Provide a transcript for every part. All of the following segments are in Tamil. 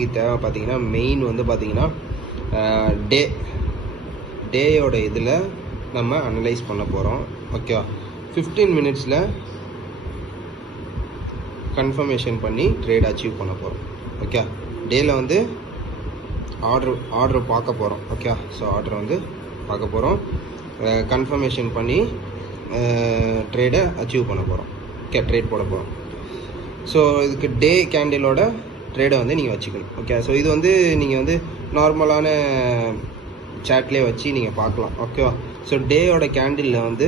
தேவை பார்த்தீங்கன்னா மெயின் வந்து பார்த்தீங்கன்னா டேயோட இதில் நம்ம அனலைஸ் பண்ண போகிறோம். ஓகேவா, 15 மினிட்ஸில் கன்ஃபர்மேஷன் பண்ணி ட்ரேட் அச்சீவ் பண்ண போகிறோம். ஓகே, டேயில் வந்து ஆர்டர் பார்க்க போகிறோம். ஓகே, ஸோ ஆர்டர் வந்து பார்க்க போகிறோம், கன்ஃபர்மேஷன் பண்ணி ட்ரேடை அச்சீவ் பண்ண போகிறோம். ஓகே, ட்ரேட் போட போகிறோம். ஸோ இதுக்கு டே கேண்டிலோட ட்ரேடை வந்து நீங்கள் வச்சுக்கணும். ஓகே, ஸோ இது வந்து நீங்கள் வந்து நார்மலான சாட்லேயே வச்சு நீங்கள் பார்க்கலாம். ஓகேவா, ஸோ டேயோட கேண்டிலில் வந்து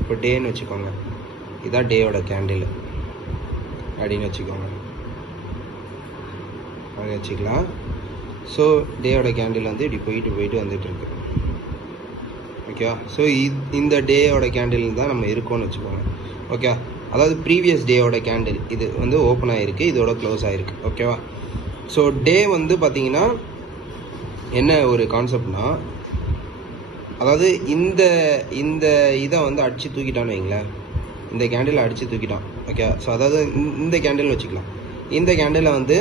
இப்போ டேன்னு வச்சுக்கோங்க, இதுதான் டேயோட கேண்டில் அப்படின்னு வச்சுக்கோங்க, அப்படி வச்சுக்கலாம். ஸோ டேயோட கேண்டில் வந்து இப்படி போயிட்டு வந்துட்டுருக்கு. ஓகேவா, ஸோ இந்த டேயோட கேண்டில் தான் நம்ம இருக்கோம்னு வச்சுக்கோங்க. ஓகே, அதாவது ப்ரீவியஸ் டேயோட கேண்டில் இது வந்து ஓப்பன் ஆகிருக்கு, இதோட க்ளோஸ் ஆகிருக்கு. ஓகேவா, ஸோ டே வந்து பார்த்தீங்கன்னா என்ன ஒரு கான்செப்ட்னா, அதாவது இந்த இதை வந்து அடித்து தூக்கிட்டான்னு வைங்களேன், இந்த கேண்டில் அடித்து தூக்கிட்டான். ஓகே, ஸோ அதாவது இந்த கேண்டில் வச்சுக்கலாம். இந்த கேண்டில் வந்து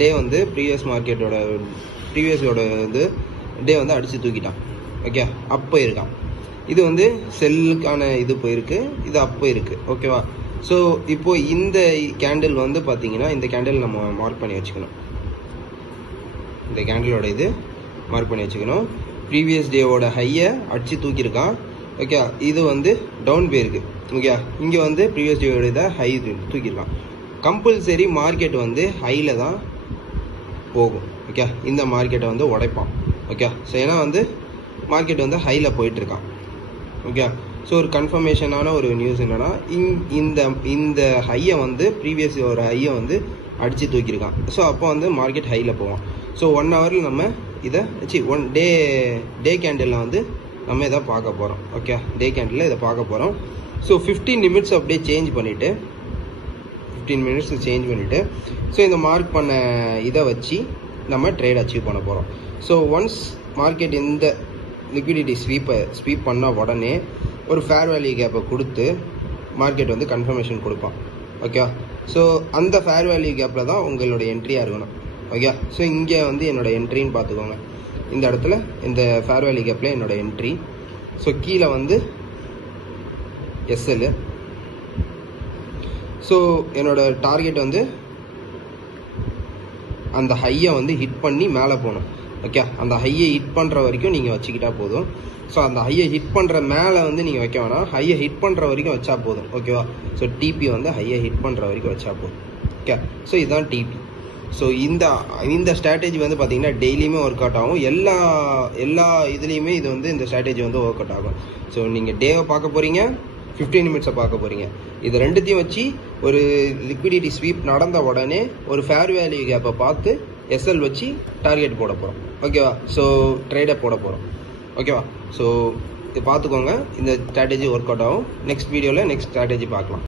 டே வந்து ப்ரீவியஸோட வந்து டே வந்து அடித்து தூக்கிட்டான். ஓகே, அப்போ இருக்கான். இது வந்து செல்லுக்கான இது போயிருக்கு, இது அப்போ இருக்குது. ஓகேவா, ஸோ இப்போது இந்த கேண்டில் வந்து பார்த்தீங்கன்னா இந்த கேண்டில் நம்ம மார்க் பண்ணி வச்சுக்கணும். இந்த கேண்டிலோட இது மார்க் பண்ணி வச்சுக்கணும். ப்ரீவியஸ் டேவோட ஹையை அடித்து தூக்கியிருக்கான். ஓகே, இது வந்து டவுன் போயிருக்கு. ஓகே, இங்கே வந்து ப்ரீவியஸ் டேவோட இதை ஹை தூக்கியிருக்கான். கம்பல்சரி மார்க்கெட் வந்து ஹையில் தான் போகும். ஓகே, இந்த மார்க்கெட்டை வந்து உடைப்பான். ஓகே, ஸோ ஏன்னா வந்து மார்க்கெட் வந்து ஹையில் போயிட்டுருக்கான். ஓகே, ஸோ ஒரு கன்ஃபர்மேஷனான ஒரு நியூஸ் என்னென்னா, இந்த ஹையை வந்து ப்ரீவியஸ் ஒரு ஹையை வந்து அடித்து தூக்கியிருக்கான். ஸோ அப்போ வந்து மார்க்கெட் ஹையில் போவோம். ஸோ 1 ஹவரில் நம்ம இதை டே கேண்டிலில் வந்து நம்ம இதை பார்க்க போகிறோம். ஓகே, டே கேண்டிலில் இதை பார்க்க போகிறோம். ஸோ 15 நிமிட்ஸ் அப்படியே சேஞ்ச் பண்ணிவிட்டு ஸோ இந்த மார்க் பண்ண இதை வச்சு நம்ம ட்ரேட் அச்சீவ் பண்ண போகிறோம். ஸோ ஒன்ஸ் மார்க்கெட் இந்த லிக்விடிட்டி ஸ்வீப் பண்ண உடனே ஒரு ஃபேர் வேல்யூ கேப்பை கொடுத்து மார்க்கெட் வந்து கன்ஃபர்மேஷன் கொடுப்பான். ஓகே, ஸோ அந்த ஃபேர் வேல்யூ கேப்பில் தான் உங்களோட என்ட்ரியாக இருக்கணும். ஓகே, ஸோ இங்கே வந்து என்னோடய என்ட்ரின்னு பார்த்துக்கோங்க. இந்த இடத்துல இந்த ஃபேர் வேல்யூ கேப்பில் என்னோடய என்ட்ரி. ஸோ கீழே வந்து எஸ்எல். ஸோ என்னோடய டார்கெட் வந்து அந்த ஹையை வந்து ஹிட் பண்ணி மேலே போகணும். ஓகே, அந்த ஹையை ஹிட் பண்ணுற வரைக்கும் நீங்கள் வச்சுக்கிட்டா போதும். ஸோ அந்த ஹையை ஹிட் பண்ணுற மேலே வந்து நீங்கள் வைக்க வேணாம், ஹையை ஹிட் பண்ணுற வரைக்கும் வச்சா போதும். ஓகேவா, ஸோ டிபி வந்து ஹையை ஹிட் பண்ணுற வரைக்கும் வச்சா போதும். ஓகே, ஸோ இதுதான் டிபி. ஸோ இந்த ஸ்ட்ராட்டஜி வந்து பார்த்தீங்கன்னா டெய்லியுமே ஒர்க் அவுட் ஆகும். எல்லா இதுலேயுமே இது வந்து இந்த ஸ்ட்ராட்டஜி வந்து ஒர்க் அவுட் ஆகும். ஸோ நீங்கள் டேவை பார்க்க போகிறீங்க, 15 நிமிட்ஸை பார்க்க போகிறீங்க. இது ரெண்டுத்தையும் வச்சு ஒரு லிக்விடிட்டி ஸ்வீப் நடந்த உடனே ஒரு ஃபேர் வேல்யூ கேப்பை பார்த்து எஸ்எல் வச்சு டார்கெட் போட போகிறோம். ஓகேவா, ஸோ ட்ரேடை போட போகிறோம். ஓகேவா, ஸோ இது பார்த்துக்கோங்க, இந்த ஸ்ட்ராட்டஜி ஒர்க் அவுட் ஆகும். நெக்ஸ்ட் வீடியோவில் நெக்ஸ்ட் ஸ்ட்ராட்டஜி பார்க்கலாம்.